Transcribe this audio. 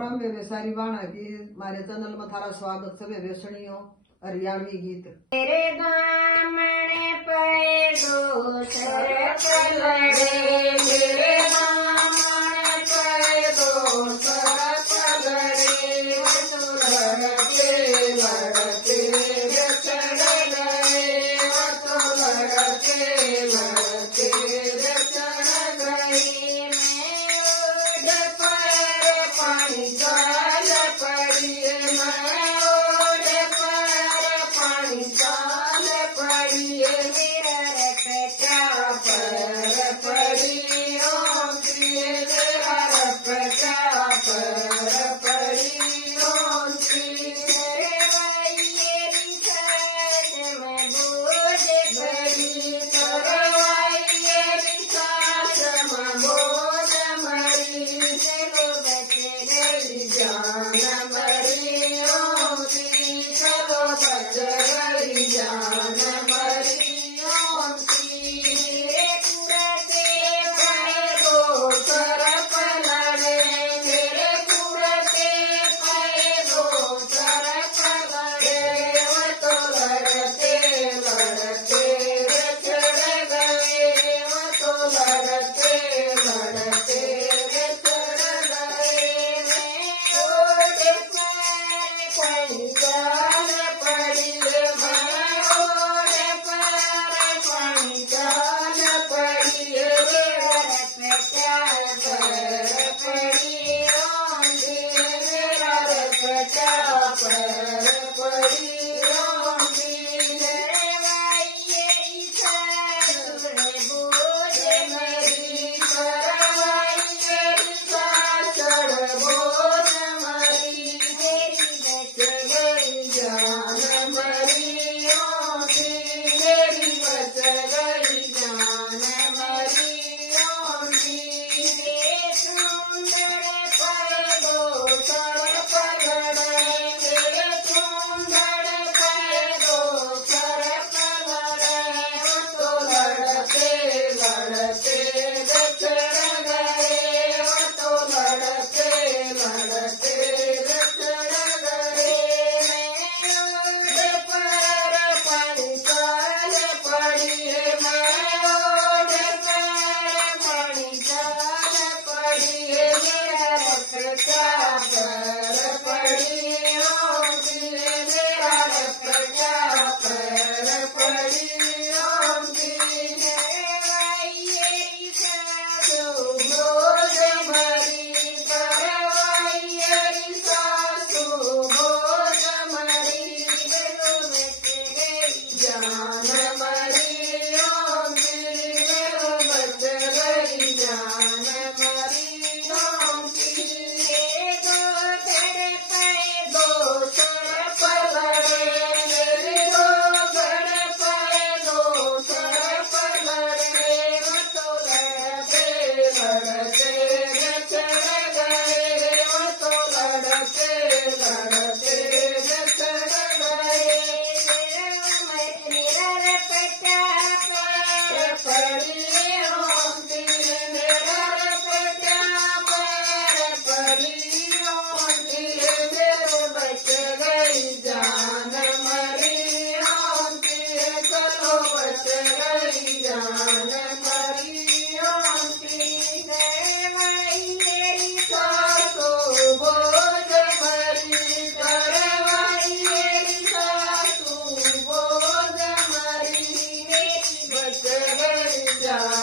राम वे सारी बाणा की मारे चैनल में थारा स्वागत सभी वेसणियों हरियाणवी गीत। तेरे दामने पे दो सर पलड़े, मेरे दामने पे दो सर पलड़े, तो लड़ते लड़ते चढ़ गए, तो लड़ते लड़ते चढ़ गई। मैं ओढ़ पर पानी चाल पड़ी, मैं ओढ़ पर पानी चाल पड़ी, मेरा रपटा पर पड़ी, ओ प्रिय मेरा रपटा पर पड़ी, ओ मेरे वाइयेरी साथ में बोझ भरी, वाइयेरी साथ में बोझ मरी, चलो बच गई जान मरी, ओ चलो बच गई जान मरी, ओ मेरे कुरते पर दो सर पलड़े, मेरे कुरते पर दो सर पलड़े, वो तो लड़ते लड़ते चढ़ गए, वो तो लड़ते लड़ते चढ़ गए। मैं ओढ़ पर पानी चाल पड़ी, मैं ओढ़ पर पानी चाल पड़ी, मेरा रपटा पर पड़ी, ओ मेरा रपटा पर पड़ी, ओ मेरे वाइयेरी साथ में बोझ मरी, वाइयेरी साथ बोझ मरी, मेरी बच गई जान मरी, ओ मेरी बच गई जान मरी, ओ मेरे सुंदर पर दो सर पलड़े, मेरे सुंदर पर दो सर पलड़े, वो तो लड़ते लड़ते चढ़ गए, वो तो लड़ते लड़ते चढ़ गए। मैं ओढ़ पर पानी चाल पड़ी, मैं ओढ़ पर पानी चाल पड़ी, मेरा रपटा पर पड़ी, ओ मेरा रपटा पर पड़ी, ओ मेरे वाइयेरी सासू बोझ मरी, वाइयेरी सासू बोझ मरी, मेरे बच गई जान मरी, ओ मेरे बच गई जान मरी, ओ मेरे गोधड़ पे दो सर पलड़े, मेरे गोधड़ पे दो सर पलड़े, वो तो लड़ते लड़ते चढ़ गए, वो तो लड़ते लड़ते चढ़ गए। मेरा रपटा पर पड़ी, ओ मेरा रपटा पर पड़ी, ओ मेरे बच गई जान मरी, ओ चलो बच गई जान मरी, ओ मेरे वाइयेरी सासू बोझ भरी, वाइयेरी सासू बोझ मरी, मेरी बच गई जान